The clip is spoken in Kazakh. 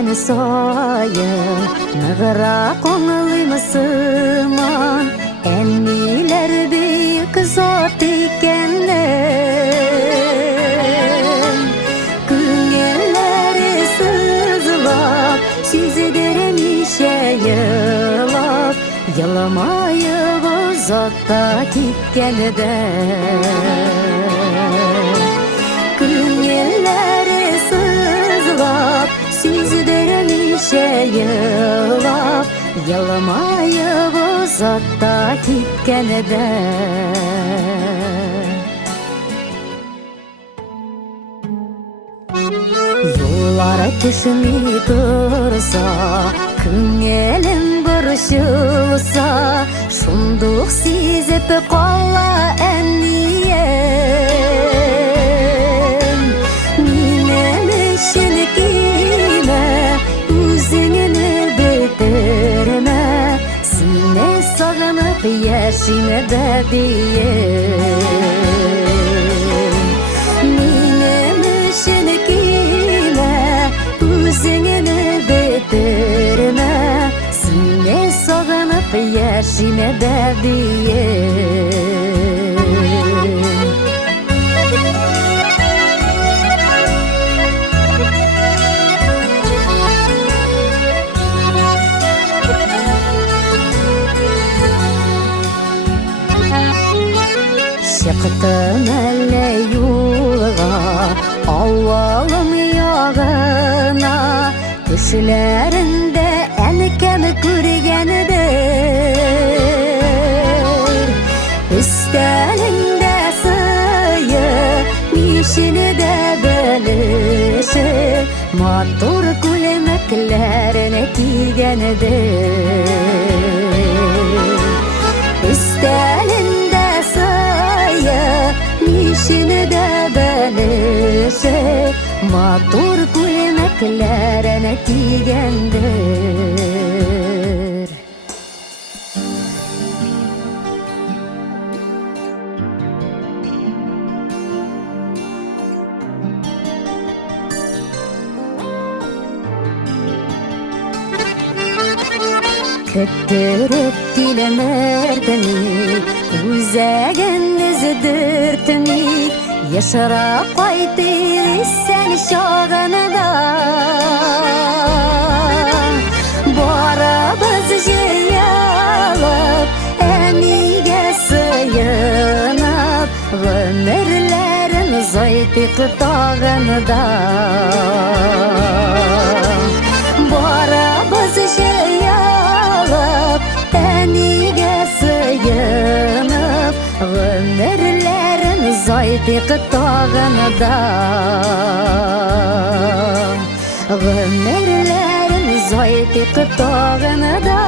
ötken sayın nıgıra koңылымысыман әннилер büyük zat ekenler күңелләре сызылап сүзідермеше yılап yılamayып uzakta кеткенде күңелләре сызылап сүзідермеше yılap yılamayып uzakta кеткенде Yollara düşmey dursa Күңелім бұрышылса Шундук сезіп қала әннием Минем үшін киме Өзіңіні бітірме Сені сағынып яшиме бәбием Минем үшін киме Өзіңіні бітірме Сені сағынып яшиме бәбием Шықтым әлі юлға Ауалым яғына Түшілерінде әнікем көргенідер Үстәлінде сыйы Мишіні де біліші Матур күлмәкләріне кигенідер Üstəlində sayı Nişini də bəlişi Matur gülməklərənə digəndir Küttürüp dilemerdini Üzegen üzüdürtini Yaşara qaytır sen şağınıda Barabız jeyalып Әнige sıyınıp Ömürlerin zaytık dağınıda Barabız jeyalып Әнige sıyınıp Ömürlerin zaytık dağınıda Ömürlerin zaytık dağınıda